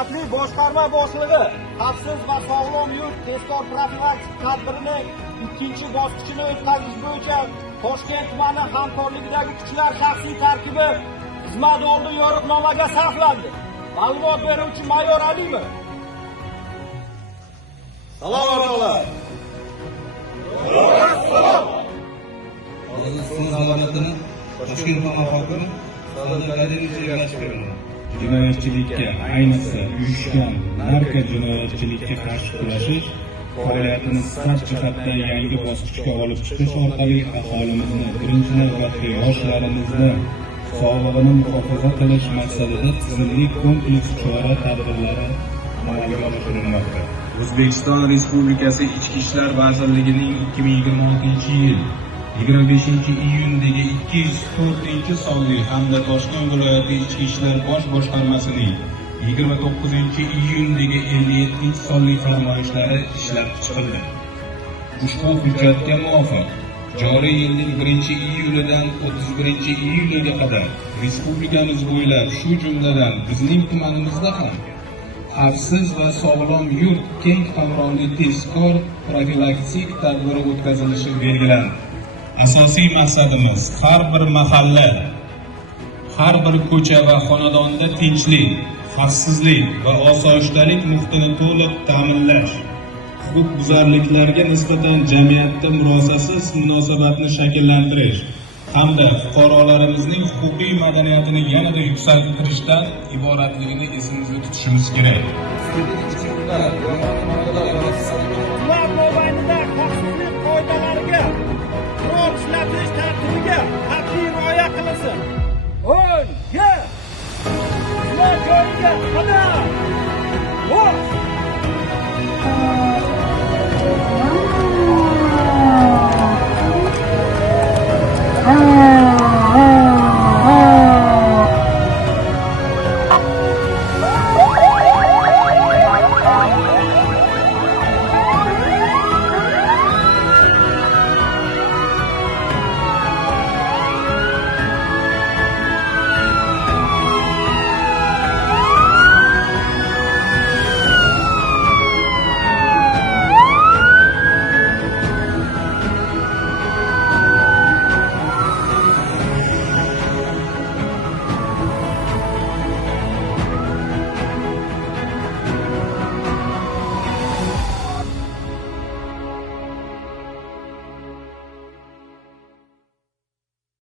Hurmatli boshqarma boshlig'i, xavfsiz va sog'lom yurt tezkor profilaktik tadbirining ikkinchi bosqichini o'tkazish bo'yicha Toshkent tumani hamkorligidagi kuchlar shaxsiy tarkibi xizmat oldi yo'riqnomaga sarflandi. Ma'lumot beruvchi Mayor Alimov. Salom o'rtoqlar. Hozir so'z navbatini Toshkent tumani hokimi Sardor Qodirovich ergashib beraman. Jinoyatchilikka, ayniqsa uyushgan narko jinoyatchilikka qarshi kurashish faoliyatini sifat jihatdan yangi bosqichga olib chiqish orqali aholimizni, birinchi navbatda yoshlarimizni sog'lig'ini muhofaza qilish maqsadida tizimli kompleks chora-tadbirlari amalga oshirilmoqda. O'zbekiston Respublikasi Ichki ishlar vazirligining 2026-yil 25-iyundagi 204-sonli hamda Toshkent viloyati Ichki ishlar bosh boshqarmasining 29-iyundagi 57-sonli farmoyishlari ishlab chiqildi. Ushbu hujjatga muvofiq joriy yilning 1-iyulidan 31-iyuliga qadar respublikamiz bo'ylab, shu jumladan bizning tumanimizda ham xavfsiz va sog'lom yurt keng qamrovli tezkor profilaktik tadbiri o'tkazilishi belgilandi. Asosiy maqsadimiz har bir mahalla, har bir ko'cha va xonadonda tinchlik, xavfsizlik va osoyishtalik muhitini to'liq ta'minlash, huquqbuzarliklarga nisbatan jamiyatda murosasiz munosabatni shakllantirish hamda fuqarolarimizning huquqiy madaniyatini yanada yuksaltirishdan iboratligini esimizda tutishimiz kerak.